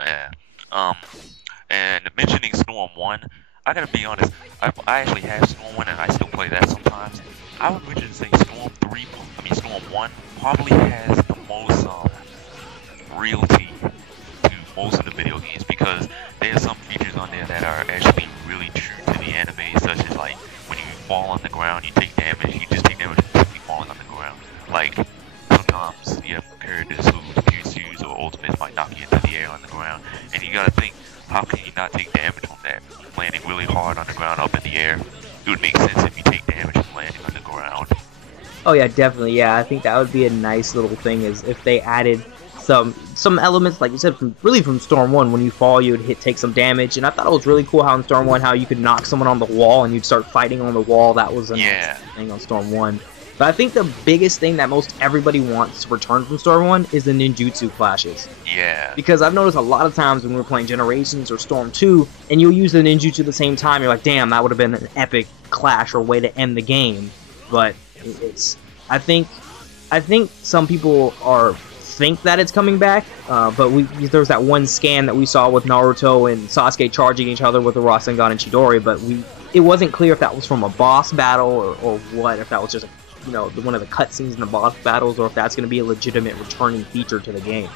Yeah. Um, and mentioning Storm 1, I gotta be honest, I actually have Storm 1 and I still play that sometimes. I would venture to say Storm 1 probably has the most realty to most of the video games because there's some features on there that are actually really true to the anime, such as like when you fall on the ground, you take damage, you just take damage from simply falling on the ground. Like sometimes you have characters whose Qs or ultimates might knock you into the air on the ground, and you gotta think, how can you not take damage from that? Landing really hard on the ground up in the air, it would make sense if you take damage from landing on the ground. Oh yeah, definitely. Yeah, I think that would be a nice little thing is if they added some elements, like you said, from Storm 1, when you fall, you would take some damage. And I thought it was really cool how in Storm 1, how you could knock someone on the wall and you'd start fighting on the wall. That was a nice thing on Storm 1. But I think the biggest thing that most everybody wants to return from Storm 1 is the ninjutsu clashes. Yeah. Because I've noticed a lot of times when we're playing Generations or Storm 2, and you'll use the ninjutsu at the same time, you're like, damn, that would have been an epic clash or way to end the game. But I think some people think that it's coming back, but there was that one scan that we saw with Naruto and Sasuke charging each other with the Rasengan and Chidori, but it wasn't clear if that was from a boss battle or what, if that was just one of the cutscenes in the boss battles, or if that's going to be a legitimate returning feature to the game.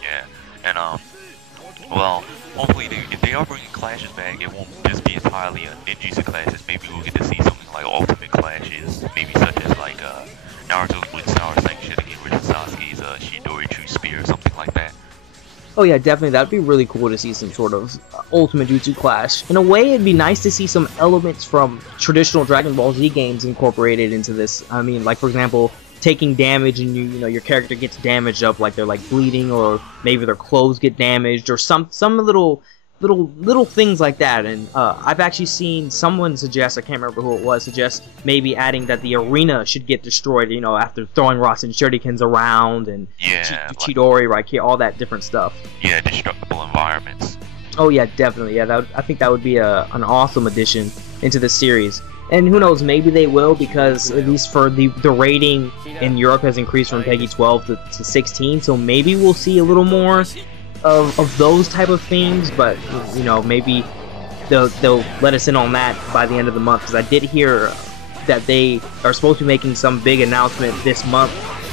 Yeah, and well, hopefully if they are bringing clashes back, it won't just be entirely ninjutsu clashes. Maybe we'll get to see something like ultimate clashes, maybe such as like Naruto's Wind Sour Sanction versus Sasuke's Chidori True Spear or something like that. Oh yeah, definitely. That'd be really cool to see some sort of ultimate jutsu clash. In a way, it'd be nice to see some elements from traditional Dragon Ball Z games incorporated into this. I mean, like for example, taking damage and your character gets damaged up, like they're like bleeding, or maybe their clothes get damaged, or some little things like that. And I've actually seen someone suggest, I can't remember who it was, suggest maybe adding that the arena should get destroyed, after throwing Rasen Shurikens around, and Chidori, Raikiri, all that different stuff. Yeah, destructible environments. Oh yeah, definitely. Yeah, I think that would be an awesome addition into the series. And who knows, maybe they will, because at least for the rating in Europe has increased from PEGI 12 to 16, so maybe we'll see a little more of those type of themes, but maybe they'll let us in on that by the end of the month, because I did hear that they are supposed to be making some big announcement this month.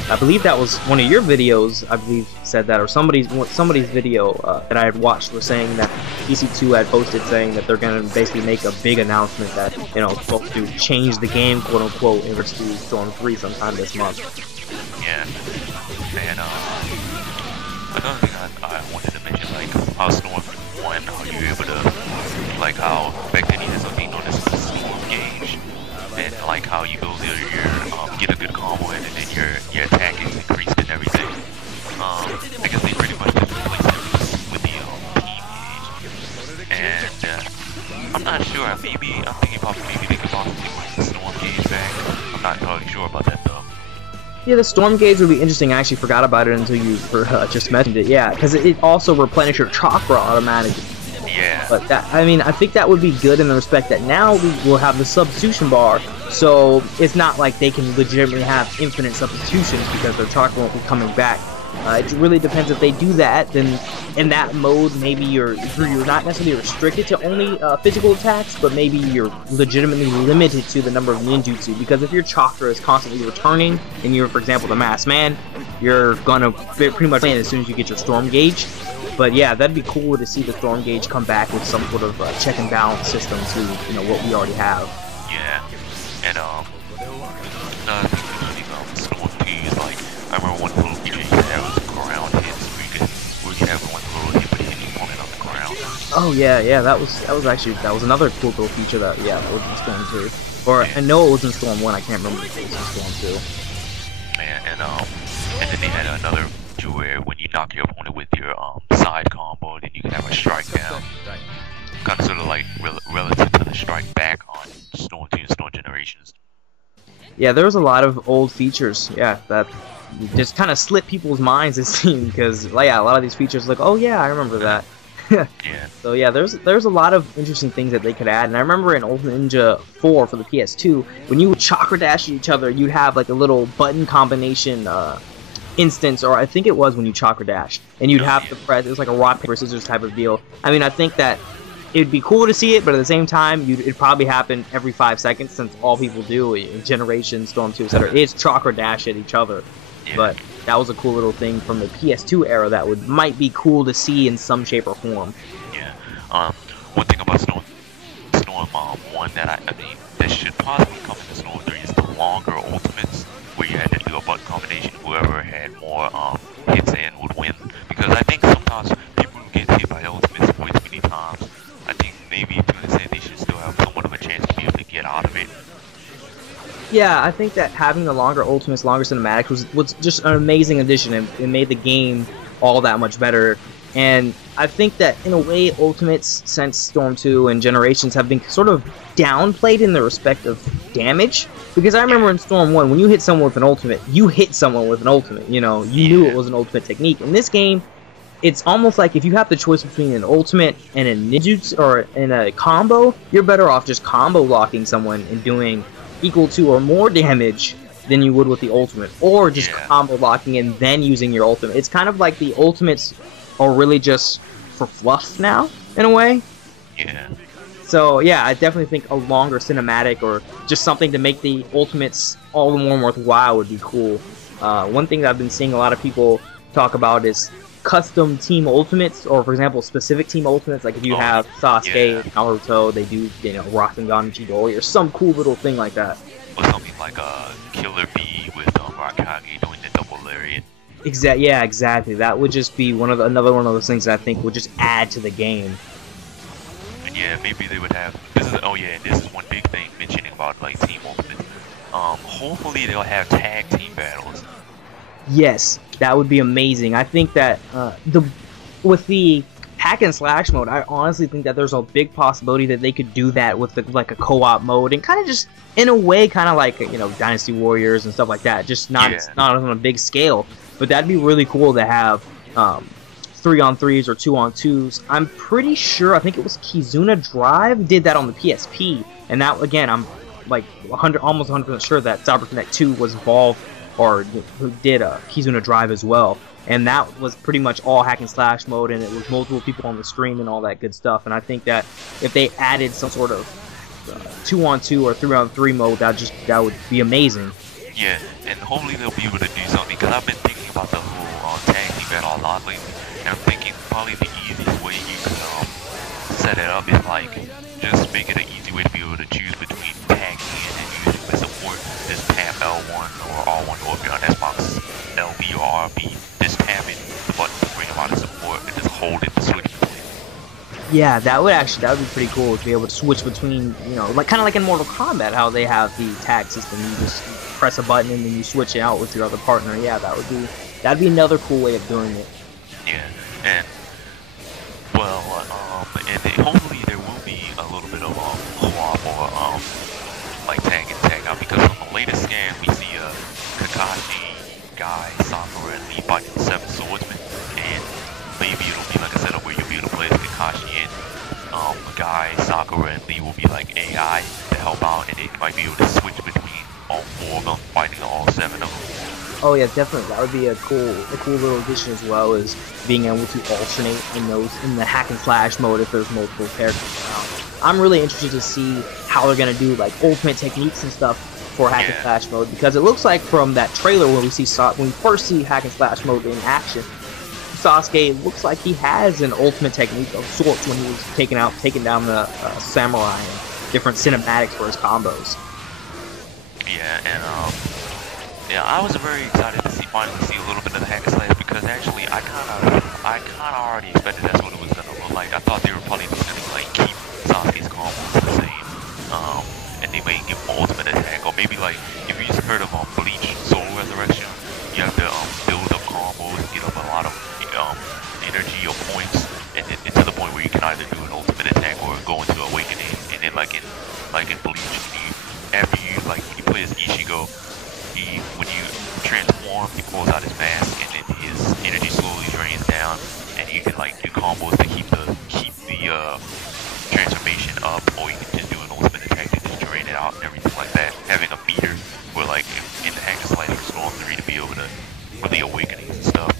I believe that was one of your videos, I believe, said that, or somebody's video that I had watched was saying that EC2 had posted saying that they're going to basically make a big announcement that, supposed to change the game, quote unquote, in regards to Storm 3 sometime this month. Yeah, and another thing I wanted to mention, like how Storm 1, how you're able to, like how back then you had something known as the Storm Gauge, and like how you go there, get a good combo in, and then your attack is increased and everything. I guess they pretty much just replaced it with the team gauge, and I'm not sure. I'm thinking maybe they could possibly bring the Storm Gauge back. I'm not entirely sure about that though. Yeah, the Storm Gauge would be interesting. I actually forgot about it until you just mentioned it. Yeah, because it also replenishes your chakra automatically. Yeah. But I think that would be good in the respect that now we will have the substitution bar, so it's not like they can legitimately have infinite substitutions because their chakra won't be coming back. It really depends. If they do that, then in that mode, maybe you're not necessarily restricted to only physical attacks, but maybe you're legitimately limited to the number of ninjutsu, because if your chakra is constantly returning, and you're, for example, the masked man, you're gonna pretty much win as soon as you get your Storm Gauge. But yeah, that'd be cool to see the Storm Gauge come back with some sort of check and balance system to what we already have. Yeah, and another thing Storm 2 is like, I remember one little feature you had was ground hits, where you could have one little hit but hit the opponent on the ground. Oh yeah, that was another cool little feature that was in Storm 2. Or I know it was in Storm 1, I can't remember if it was in Storm 2. Man, and then they had another feature where when you knock your opponent with your side combo, then you can have a strike down. Kind of sort of like relative to the strike back on Storm 2 and Storm Generations. Yeah, there was a lot of old features, that just kind of slipped people's minds, it seemed, because a lot of these features like, oh yeah, I remember that. Yeah. So yeah, there's a lot of interesting things that they could add, and I remember in Ultimate Ninja 4 for the PS2, when you would chakra dash each other, you'd have like a little button combination instance, or I think it was when you chakra dash, and you'd Oh, have yeah. to press. It was like a rock paper scissors type of deal. I mean, I think that it'd be cool to see it, but at the same time, it'd probably happen every 5 seconds, since all people do in Generation, Storm 2, etc. is chakra dash at each other. Yeah. But that was a cool little thing from the PS2 era that might be cool to see in some shape or form. Yeah. One thing about Storm 1 that I mean that should possibly come into Storm 3 is the longer ultimates, where you had to do a button combination. Whoever had more hits in would win. Because I think sometimes people who get hit by ultimates way too many times, I think maybe to an extent they should still have somewhat of a chance to be able to get out of it. Yeah, I think that having the longer ultimates, longer cinematics was just an amazing addition, and it made the game all that much better. And I think that in a way, ultimates since Storm 2 and Generations have been sort of downplayed in the respect of damage. Because I remember in Storm 1, when you hit someone with an ultimate, you hit someone with an ultimate. You know, you knew it was an ultimate technique. In this game, it's almost like if you have the choice between an ultimate and a ninjutsu or in a combo, you're better off just combo locking someone and doing equal to or more damage than you would with the ultimate, or just combo locking and then using your ultimate. It's kind of like the ultimates are really just for fluff now, in a way. Yeah. So yeah, I definitely think a longer cinematic or just something to make the ultimates all the more worthwhile would be cool. One thing that I've been seeing a lot of people talk about is custom team ultimates, or for example specific team ultimates, like if you have Sasuke, Naruto, they do, you know, Rasengan Chidori or some cool little thing like that. Or something like a Killer Bee with Raikage doing the double lariat. Yeah, exactly. That would just be another one of those things that I think would just add to the game. And yeah, maybe they would have. This is one big thing mentioning about like team ultimates. Hopefully they'll have tag team battles. Yes, that would be amazing. I think that with the hack and slash mode, I honestly think that there's a big possibility that they could do that with like a co-op mode, and kind of just in a way, kind of like, you know, Dynasty Warriors and stuff like that. Just not on a big scale, but that'd be really cool to have 3-on-3s or 2-on-2s. I'm pretty sure, I think it was Kizuna Drive did that on the PSP, and that, again, I'm like almost 100% sure that CyberConnect 2 was involved, or who did Kizuna Drive as well. And that was pretty much all hack and slash mode, and it was multiple people on the screen and all that good stuff. And I think that if they added some sort of 2-on-2 or 3-on-3 mode, that would be amazing. Yeah, and hopefully they'll be able to do something, because I've been thinking about the whole tag team battle a lot lately, and I'm thinking probably the easiest way you could set it up is like just make it an easy way to be able to choose between tagging in and using the support. Just tap L1 or R1, or if you're on Xbox, LB or RB, just tapping the button to bring them out of support and just hold it to switch between. Yeah, that would be pretty cool to be able to switch between, you know, like kind of like in Mortal Kombat, how they have the tag system. You just press a button and then you switch it out with your other partner. Yeah, that'd be another cool way of doing it. Yeah, and well, hopefully there will be a little bit of co-op or like tag and tag out, because on the latest scan we see Kakashi, Guy, Sakura, and Lee fighting the 7 swordsmen, and maybe it'll be like a setup where you'll be able to play as Kakashi, and Guy, Sakura, and Lee will be like AI to help out, and they might be able to switch between all 4 of them fighting all 7 of them. Oh yeah, definitely. That would be a cool little addition, as well as being able to alternate in the hack and slash mode if there's multiple characters around. I'm really interested to see how they're gonna do like ultimate techniques and stuff for hack and slash mode, because it looks like from that trailer when we first see hack and slash mode in action, Sasuke looks like he has an ultimate technique of sorts when he was taking down the samurai, and different cinematics for his combos. Yeah, and I was very excited to finally see a little bit of the hack and slash, because actually I kind of already expected that's what it was gonna look like. I thought they were probably just gonna like keep Sasuke's combos the same, and they may give him ultimate attack, or maybe like if you just heard of Bleach Soul Resurrection, you have to build up combos, get up a lot of energy or points, and then to the point where you can either do an ultimate attack or go into awakening, and then like in Bleach, after you play as Ichigo, when you transform, he pulls out his mask, and then his energy slowly drains down, and you can like do combos to keep the transformation up, or you can just do an ultimate attack to just drain it out and everything like that. Having a meter, where like in the hack and slash for Storm 3 to be able to for the awakenings and stuff.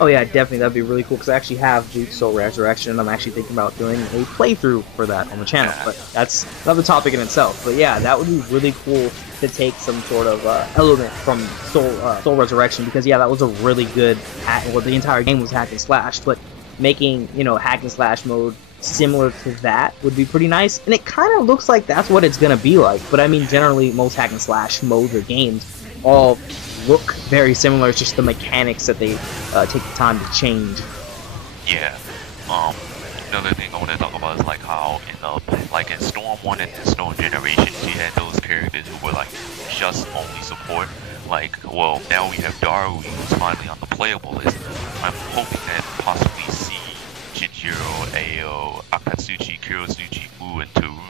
Oh yeah, definitely, that'd be really cool, because I actually have Bleach Soul Resurrection, and I'm actually thinking about doing a playthrough for that on the channel, but that's another topic in itself. But yeah, that would be really cool to take some sort of element from Soul Resurrection, because yeah, that was a really good the entire game was hack and slash, but making, you know, hack and slash mode similar to that would be pretty nice, and it kind of looks like that's what it's gonna be like. But I mean, generally most hack and slash modes or games all look very similar. It's just the mechanics that they take the time to change. Yeah. Another thing I want to talk about is like how in Storm 1 and Storm Generations, you had those characters who were like just only support. Like, well, now we have Daru, who's finally on the playable list. I'm hoping that possibly see Jinjiro, Ao, Akatsuchi, Kurosuchi, Fu, and Toru